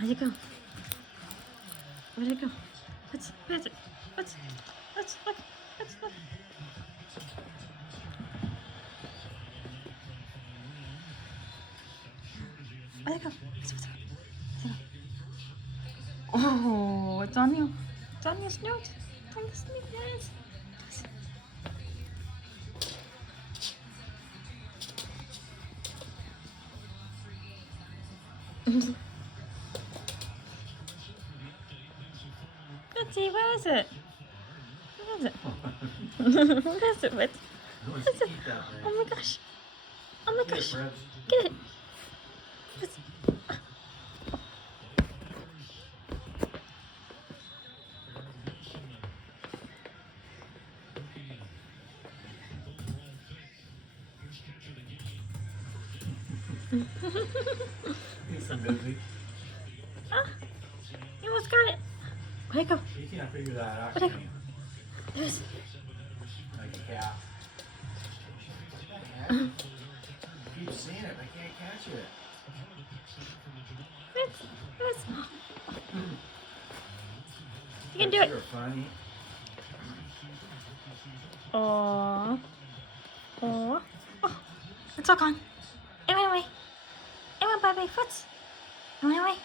Where'd it go? Where'd it go? Where's it? Let's look. Where'd it go? Where's it go? Oh, it's on you. It's on your snoot. It's on your snoot, guys. Betsy, where is it? Where is it? Where is it, Betsy? Where is it? Oh my gosh. Oh my gosh. Get it. Betsy. He's so busy. Ah, you almost got it. Where'd it go? You can't figure that out. Where'd it can go? you? There's. Like a cat. What the heck? I keep seeing it, I can't catch it. Where's. You can do it. You're funny. Aww. Oh, it's all gone. It went away. It went by my foot. It went away.